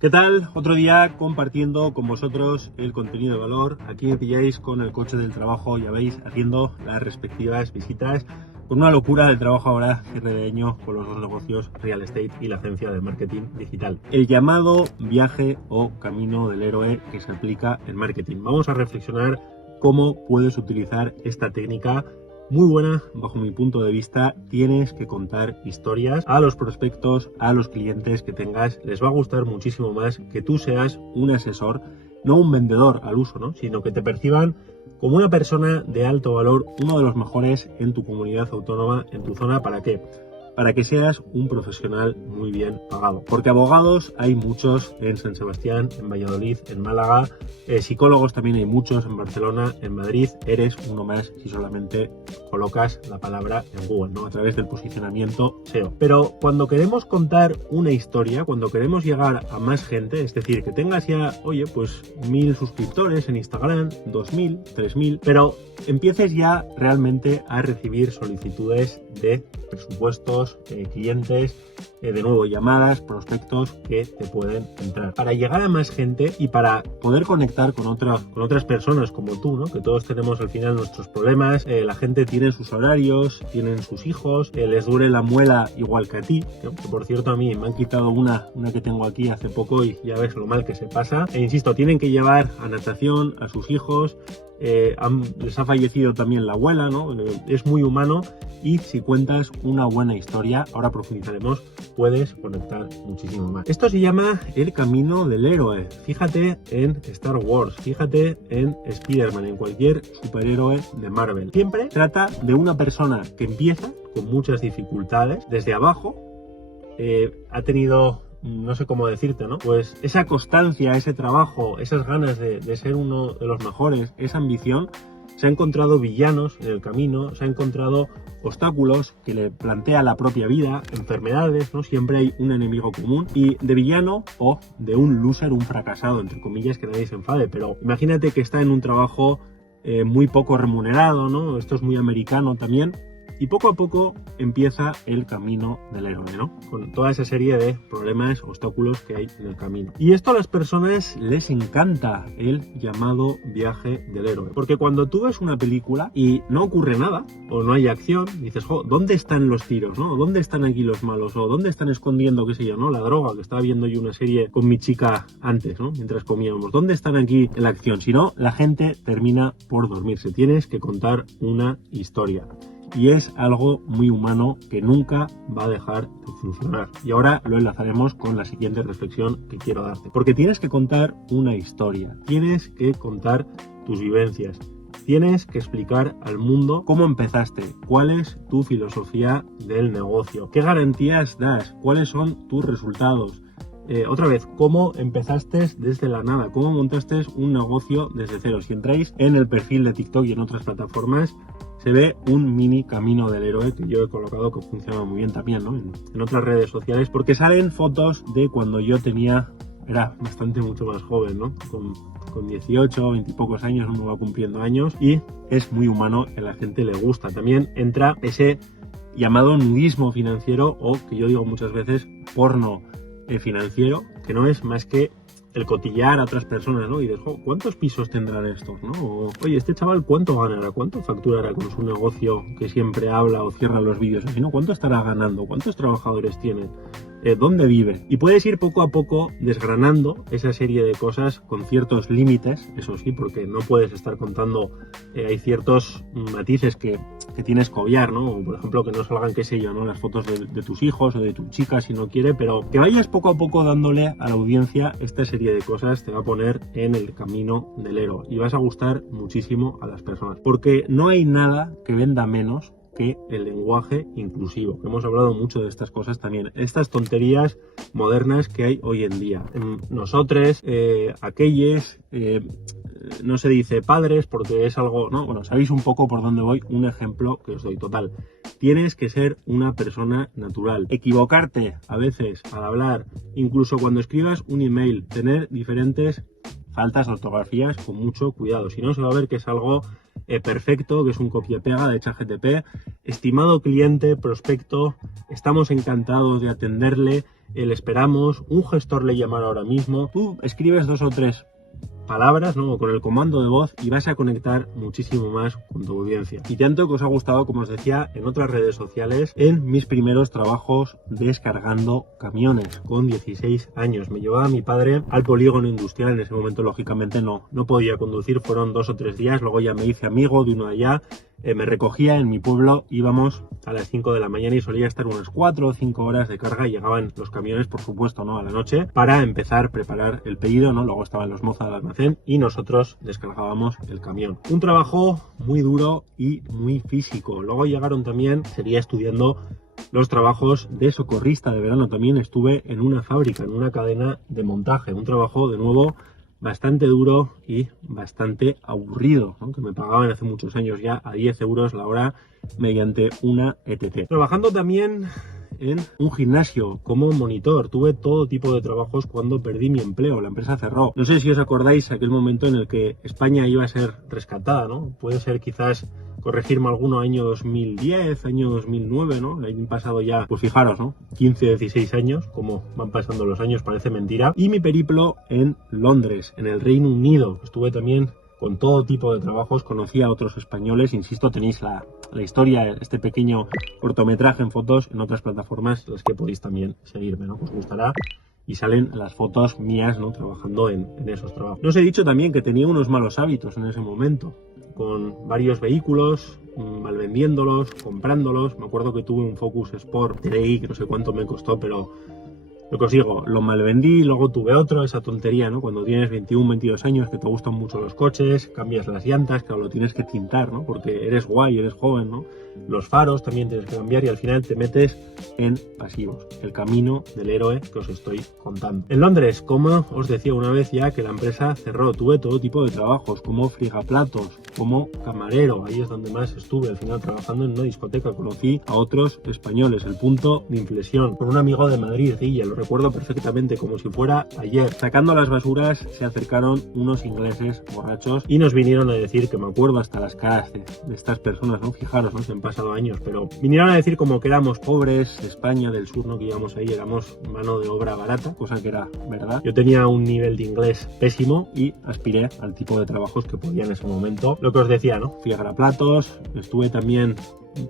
¿Qué tal? Otro día compartiendo con vosotros el contenido de valor. Aquí me pilláis con el coche del trabajo, ya veis, haciendo las respectivas visitas. Con una locura de trabajo ahora, cierre de año, con los dos negocios, Real Estate y la agencia de marketing digital. El llamado viaje o camino del héroe que se aplica en marketing. Vamos a reflexionar cómo puedes utilizar esta técnica muy buena bajo mi punto de vista. Tienes que contar historias a los prospectos, a los clientes que tengas. Les va a gustar muchísimo más que tú seas un asesor, no un vendedor al uso, ¿no? Sino que te perciban como una persona de alto valor, uno de los mejores en tu comunidad autónoma, en tu zona. ¿Para qué? Para que seas un profesional muy bien pagado. Porque abogados hay muchos en San Sebastián, en Valladolid, en Málaga, psicólogos también hay muchos en Barcelona, en Madrid. Eres uno más si solamente colocas la palabra en Google, ¿no? A través del posicionamiento SEO. Pero cuando queremos contar una historia, cuando queremos llegar a más gente, es decir, que tengas ya, oye, pues 1000 suscriptores en Instagram, 2000, 3000, pero empieces ya realmente a recibir solicitudes de presupuestos, clientes, de nuevo llamadas, prospectos que te pueden entrar. Para llegar a más gente y para poder conectar con otras personas como tú, ¿no? Que todos tenemos al final nuestros problemas, la gente tiene sus horarios, tienen sus hijos, les duele la muela igual que a ti, que por cierto a mí me han quitado una que tengo aquí hace poco y ya ves lo mal que se pasa. E insisto, tienen que llevar a natación a sus hijos, les ha fallecido también la abuela, ¿no? Es muy humano y si cuentas una buena historia, ahora profundizaremos, puedes conectar muchísimo más. Esto se llama el camino del héroe. Fíjate en Star Wars, fíjate en Spider-Man, en cualquier superhéroe de Marvel. Siempre trata de una persona que empieza con muchas dificultades desde abajo, ha tenido, no sé cómo decirte, ¿no? Pues esa constancia, ese trabajo, esas ganas de ser uno de los mejores, esa ambición, se ha encontrado villanos en el camino, se ha encontrado obstáculos que le plantea la propia vida, enfermedades, ¿no? Siempre hay un enemigo común. Y de villano o de un loser, un fracasado, entre comillas, que nadie se enfade, pero imagínate que está en un trabajo muy poco remunerado, ¿no? Esto es muy americano también. Y poco a poco empieza el camino del héroe, ¿no? Con toda esa serie de problemas, obstáculos que hay en el camino. Y esto a las personas les encanta, el llamado viaje del héroe. Porque cuando tú ves una película y no ocurre nada, o no hay acción, dices, jo, ¿dónde están los tiros, no? ¿Dónde están aquí los malos? ¿O dónde están escondiendo, qué sé yo, no? La droga, que estaba viendo yo una serie con mi chica antes, ¿no? Mientras comíamos. ¿Dónde están aquí la acción? Si no, la gente termina por dormirse. Tienes que contar una historia. Y es algo muy humano que nunca va a dejar de funcionar. Y ahora lo enlazaremos con la siguiente reflexión que quiero darte. Porque tienes que contar una historia, tienes que contar tus vivencias, tienes que explicar al mundo cómo empezaste, cuál es tu filosofía del negocio, qué garantías das, cuáles son tus resultados. Otra vez, cómo empezaste desde la nada, cómo montaste un negocio desde cero. Si entráis en el perfil de TikTok y en otras plataformas, se ve un mini camino del héroe que yo he colocado, que funciona muy bien también, ¿no? En otras redes sociales, porque salen fotos de cuando yo era bastante mucho más joven, ¿no? Con 18, 20 y pocos años, uno va cumpliendo años y es muy humano, que a la gente le gusta. También entra ese llamado nudismo financiero, o que yo digo muchas veces porno financiero, que no es más que el cotillear a otras personas, ¿no? Y dices, ¿cuántos pisos tendrán estos, no? O, oye, este chaval, ¿cuánto ganará? ¿Cuánto facturará con su negocio que siempre habla o cierra los vídeos así, no? ¿Cuánto estará ganando? ¿Cuántos trabajadores tiene? ¿Dónde vive? Y puedes ir poco a poco desgranando esa serie de cosas con ciertos límites, eso sí, porque no puedes estar contando, hay ciertos matices que tienes que obviar, ¿no? Por ejemplo, que no salgan, qué sé yo, ¿no? Las fotos de tus hijos o de tu chica si no quiere, pero que vayas poco a poco dándole a la audiencia esta serie de cosas, te va a poner en el camino del héroe y vas a gustar muchísimo a las personas, porque no hay nada que venda menos que el lenguaje inclusivo, que hemos hablado mucho de estas cosas también, estas tonterías modernas que hay hoy en día. Nosotros, aquellos, no se dice padres porque es algo, ¿no? Bueno, sabéis un poco por dónde voy. Un ejemplo que os doy, total. Tienes que ser una persona natural. Equivocarte a veces al hablar, incluso cuando escribas un email, tener diferentes faltas de ortografías con mucho cuidado. Si no, se va a ver que es algo perfecto, que es un copia-pega de ChatGPT. Estimado cliente, prospecto, estamos encantados de atenderle, le esperamos, un gestor le llamará ahora mismo. Tú escribes 2 o 3 palabras, ¿no? Con el comando de voz y vas a conectar muchísimo más con tu audiencia. Y tanto que os ha gustado, como os decía, en otras redes sociales, en mis primeros trabajos descargando camiones con 16 años. Me llevaba mi padre al polígono industrial, en ese momento lógicamente no podía conducir, fueron 2 o 3 días, luego ya me hice amigo de uno de allá, me recogía en mi pueblo, íbamos a las 5 de la mañana y solía estar unas 4 o 5 horas de carga y llegaban los camiones, por supuesto, ¿no? A la noche para empezar a preparar el pedido, ¿no? Luego estaban los mozos del almacén y nosotros descargábamos el camión. Un trabajo muy duro y muy físico. Luego llegaron también, seguía estudiando los trabajos de socorrista de verano. También estuve en una fábrica, en una cadena de montaje. Un trabajo, de nuevo, bastante duro y bastante aburrido, ¿no? Que me pagaban hace muchos años ya a 10 euros la hora mediante una ETT. Trabajando también en un gimnasio como monitor. Tuve todo tipo de trabajos cuando perdí mi empleo, la empresa cerró. No sé si os acordáis aquel momento en el que España iba a ser rescatada, ¿no? Puede ser quizás, corregirme alguno, año 2010, año 2009, ¿no? Han pasado ya, pues fijaros, ¿no? 15, 16 años, como van pasando los años, parece mentira. Y mi periplo en Londres, en el Reino Unido. Estuve también con todo tipo de trabajos, conocí a otros españoles, insisto, tenéis la historia, este pequeño cortometraje en fotos en otras plataformas, las que podéis también seguirme, ¿no? Os gustará. Y salen las fotos mías, ¿no? Trabajando en esos trabajos. No os he dicho también que tenía unos malos hábitos en ese momento, con varios vehículos, malvendiéndolos, comprándolos. Me acuerdo que tuve un Focus Sport TDI, que no sé cuánto me costó, pero lo que os digo, lo malvendí, luego tuve otro, esa tontería, ¿no? Cuando tienes 21, 22 años, que te gustan mucho los coches, cambias las llantas, claro, lo tienes que tintar, ¿no? Porque eres guay, eres joven, ¿no? Los faros también tienes que cambiar y al final te metes en pasivos. El camino del héroe que os estoy contando. En Londres, como os decía una vez ya que la empresa cerró, tuve todo tipo de trabajos, como frigaplatos, como camarero, ahí es donde más estuve, al final trabajando en una discoteca. Conocí a otros españoles, el punto de inflexión, con un amigo de Madrid, y lo recuerdo perfectamente como si fuera ayer. Sacando las basuras se acercaron unos ingleses borrachos y nos vinieron a decir, que me acuerdo hasta las caras de estas personas, ¿no? Fijaros, ¿no? Se han pasado años, pero vinieron a decir como que éramos pobres de España, del sur, ¿no? Que íbamos ahí, éramos mano de obra barata, cosa que era verdad. Yo tenía un nivel de inglés pésimo y aspiré al tipo de trabajos que podía en ese momento. Lo que os decía, ¿no? Fui a Graplatos, estuve también,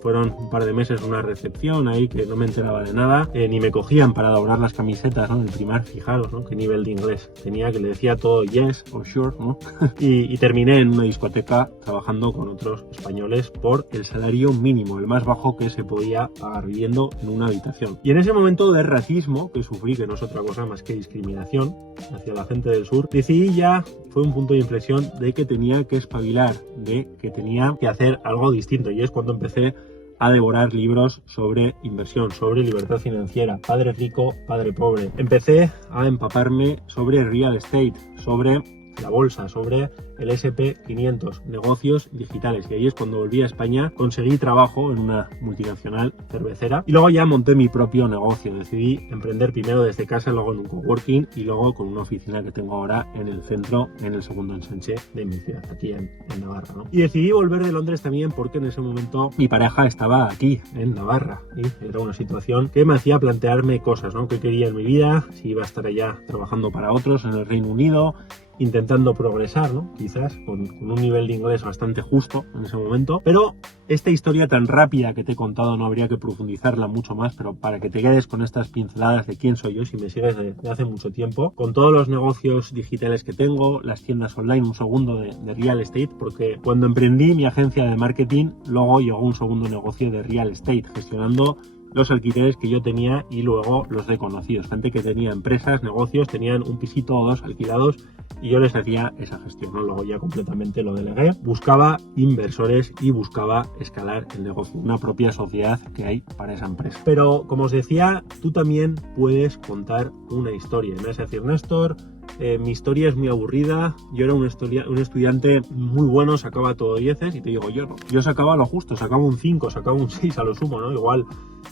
fueron un par de meses una recepción ahí que no me enteraba de nada, ni me cogían para doblar las camisetas, ¿no? El primar, fijaros, ¿no? Qué nivel de inglés tenía, que le decía todo yes o sure, ¿no? y terminé en una discoteca trabajando con otros españoles por el salario mínimo, el más bajo que se podía pagar viviendo en una habitación. Y en ese momento de racismo que sufrí, que no es otra cosa más que discriminación hacia la gente del sur, decidí ya, fue un punto de inflexión de que tenía que espabilar, de que tenía que hacer algo distinto, y es cuando empecé a devorar libros sobre inversión, sobre libertad financiera, padre rico, padre pobre. Empecé a empaparme sobre real estate, sobre la bolsa, sobre el SP500, negocios digitales. Y ahí es cuando volví a España, conseguí trabajo en una multinacional cervecera y luego ya monté mi propio negocio. Decidí emprender primero desde casa, luego en un coworking y luego con una oficina que tengo ahora en el centro, en el segundo ensanche de mi ciudad, aquí en Navarra, ¿no? Y decidí volver de Londres también porque en ese momento mi pareja estaba aquí, en Navarra, y era una situación que me hacía plantearme cosas, ¿no? ¿Qué quería en mi vida? Si iba a estar allá trabajando para otros en el Reino Unido, intentando progresar, ¿no? Quizás con un nivel de inglés bastante justo en ese momento, pero esta historia tan rápida que te he contado no habría que profundizarla mucho más, pero para que te quedes con estas pinceladas de quién soy yo, si me sigues de hace mucho tiempo, con todos los negocios digitales que tengo, las tiendas online, un segundo de real estate, porque cuando emprendí mi agencia de marketing, luego llegó un segundo negocio de real estate, gestionando los alquileres que yo tenía y luego los de conocidos, gente que tenía empresas, negocios, tenían un pisito o dos alquilados y yo les hacía esa gestión, ¿no? Luego ya completamente lo delegué, buscaba inversores y buscaba escalar el negocio, una propia sociedad que hay para esa empresa. Pero como os decía, tú también puedes contar una historia. Me vas a decir, Néstor, mi historia es muy aburrida, yo era un estudiante muy bueno, sacaba todo 10 y te digo, yo no, yo sacaba lo justo, sacaba un 5, sacaba un 6 a lo sumo, ¿no? Igual,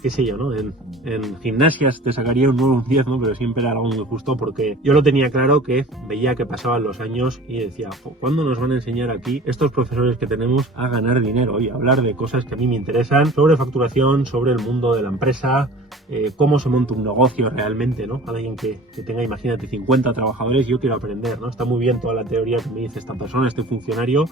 qué sé yo, ¿no? En gimnasias te sacaría un 9 o un 10, ¿no? Pero siempre era algo muy justo porque yo lo tenía claro, que veía que que pasaban los años y decía, ¿cuándo nos van a enseñar aquí estos profesores que tenemos a ganar dinero y a hablar de cosas que a mí me interesan, sobre facturación, sobre el mundo de la empresa, cómo se monta un negocio realmente, ¿no? Alguien que tenga, imagínate, 50 trabajadores, yo quiero aprender, ¿no? Está muy bien toda la teoría que me dice esta persona, este funcionario,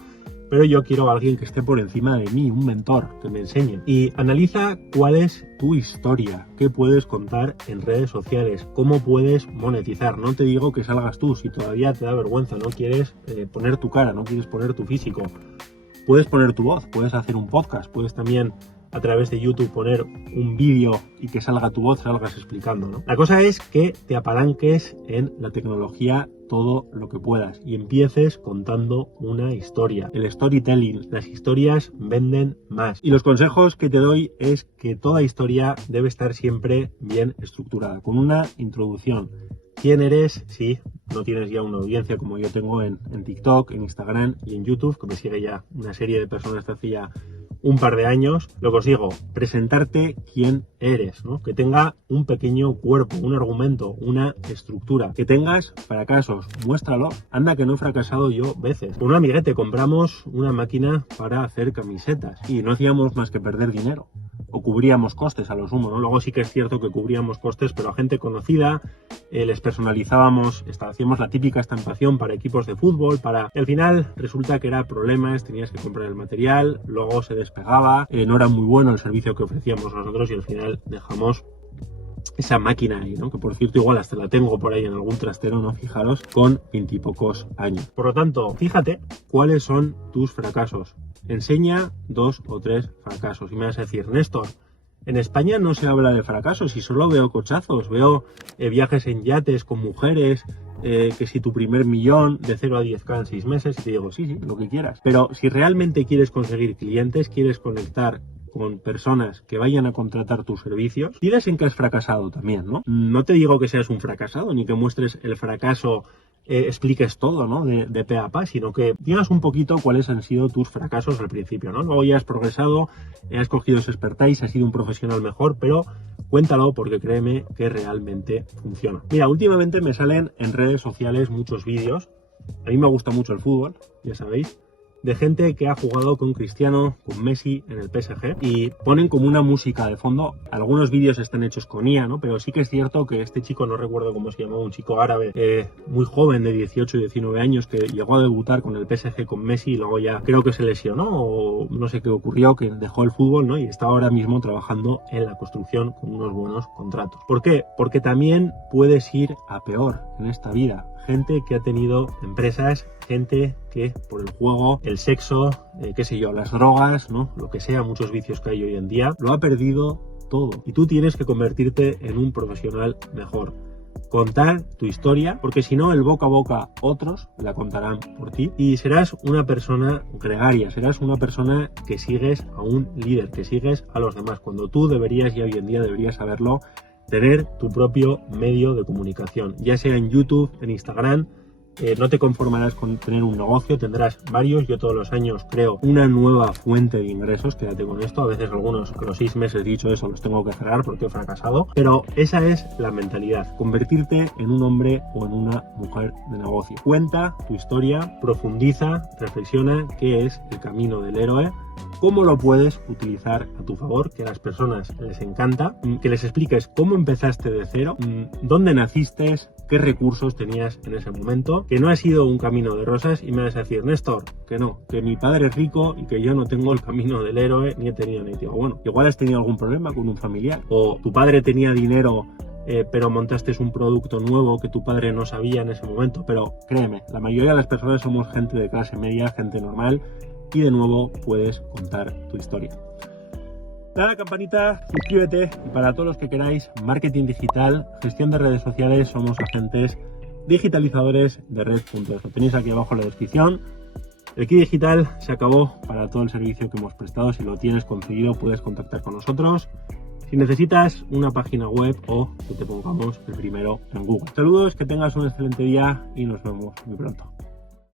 pero yo quiero a alguien que esté por encima de mí, un mentor, que me enseñe. Y analiza cuál es tu historia, qué puedes contar en redes sociales, cómo puedes monetizar. No te digo que salgas tú, si todavía te da vergüenza, no quieres poner tu cara, no quieres poner tu físico. Puedes poner tu voz, puedes hacer un podcast, puedes también a través de YouTube poner un vídeo y que salga tu voz, salgas explicando, ¿no? La cosa es que te apalanques en la tecnología todo lo que puedas y empieces contando una historia. El storytelling, las historias venden más. Y los consejos que te doy es que toda historia debe estar siempre bien estructurada, con una introducción. ¿Quién eres? Si no tienes ya una audiencia como yo tengo en TikTok, en Instagram y en YouTube, que me sigue ya una serie de personas que hacía un par de años. Lo que os digo, presentarte quién eres, ¿no? Que tenga un pequeño cuerpo, un argumento, una estructura. Que tengas fracasos, muéstralo. Anda que no he fracasado yo veces. Con un amiguete compramos una máquina para hacer camisetas y no hacíamos más que perder dinero. O cubríamos costes a lo sumo, ¿no? Luego sí que es cierto que cubríamos costes, pero a gente conocida, les personalizábamos, hacíamos la típica estampación para equipos de fútbol, al final resulta que era problemas, tenías que comprar el material, luego se despegaba, no era muy bueno el servicio que ofrecíamos nosotros y al final dejamos esa máquina ahí, ¿no? Que por cierto igual hasta la tengo por ahí en algún trastero, ¿no? Fijaros, con 20 y pocos años. Por lo tanto, fíjate cuáles son tus fracasos. Enseña 2 o 3 fracasos. Y me vas a decir, Néstor, en España no se habla de fracasos y solo veo cochazos, veo viajes en yates con mujeres, que si tu primer millón de 0 a 10K en 6 meses, y te digo, sí, lo que quieras. Pero si realmente quieres conseguir clientes, quieres conectar con personas que vayan a contratar tus servicios, diles en que has fracasado también, ¿no? No te digo que seas un fracasado, ni que muestres el fracaso, expliques todo, ¿no? De pe a pa, sino que digas un poquito cuáles han sido tus fracasos al principio, ¿no? Luego ya has progresado, has cogido ese expertise, has sido un profesional mejor, pero cuéntalo porque créeme que realmente funciona. Mira, últimamente me salen en redes sociales muchos vídeos, a mí me gusta mucho el fútbol, ya sabéis, de gente que ha jugado con Cristiano, con Messi en el PSG y ponen como una música de fondo. Algunos vídeos están hechos con IA, ¿no? Pero sí que es cierto que este chico, no recuerdo cómo se llamaba, un chico árabe muy joven de 18 y 19 años que llegó a debutar con el PSG con Messi y luego ya creo que se lesionó o no sé qué ocurrió, que dejó el fútbol, ¿no? Y está ahora mismo trabajando en la construcción con unos buenos contratos. ¿Por qué? Porque también puedes ir a peor en esta vida. Gente que ha tenido empresas, gente que por el juego, el sexo, qué sé yo, las drogas, ¿no? Lo que sea, muchos vicios que hay hoy en día, lo ha perdido todo. Y tú tienes que convertirte en un profesional mejor. Contar tu historia, porque si no, el boca a boca otros la contarán por ti y serás una persona gregaria, serás una persona que sigues a un líder, que sigues a los demás, cuando tú deberías, y hoy en día deberías saberlo, tener tu propio medio de comunicación, ya sea en YouTube, en Instagram. No te conformarás con tener un negocio, tendrás varios. Yo todos los años creo una nueva fuente de ingresos, quédate con esto. A veces algunos, con los 6 meses dicho eso, los tengo que cerrar porque he fracasado. Pero esa es la mentalidad, convertirte en un hombre o en una mujer de negocio. Cuenta tu historia, profundiza, reflexiona qué es el camino del héroe, cómo lo puedes utilizar a tu favor, que a las personas les encanta, que les expliques cómo empezaste de cero, dónde naciste, qué recursos tenías en ese momento, que no ha sido un camino de rosas y me vas a decir, Néstor, que no, que mi padre es rico y que yo no tengo el camino del héroe, ni he tenido ni digo, bueno, igual has tenido algún problema con un familiar, o tu padre tenía dinero pero montaste un producto nuevo que tu padre no sabía en ese momento, pero créeme, la mayoría de las personas somos gente de clase media, gente normal, y de nuevo puedes contar tu historia. Dale a la campanita, suscríbete y para todos los que queráis marketing digital, gestión de redes sociales, somos agentes digitalizadores de Red.es. Lo tenéis aquí abajo en la descripción. El kit digital se acabó para todo el servicio que hemos prestado. Si lo tienes conseguido puedes contactar con nosotros. Si necesitas una página web o que te pongamos el primero en Google. Saludos, que tengas un excelente día y nos vemos muy pronto.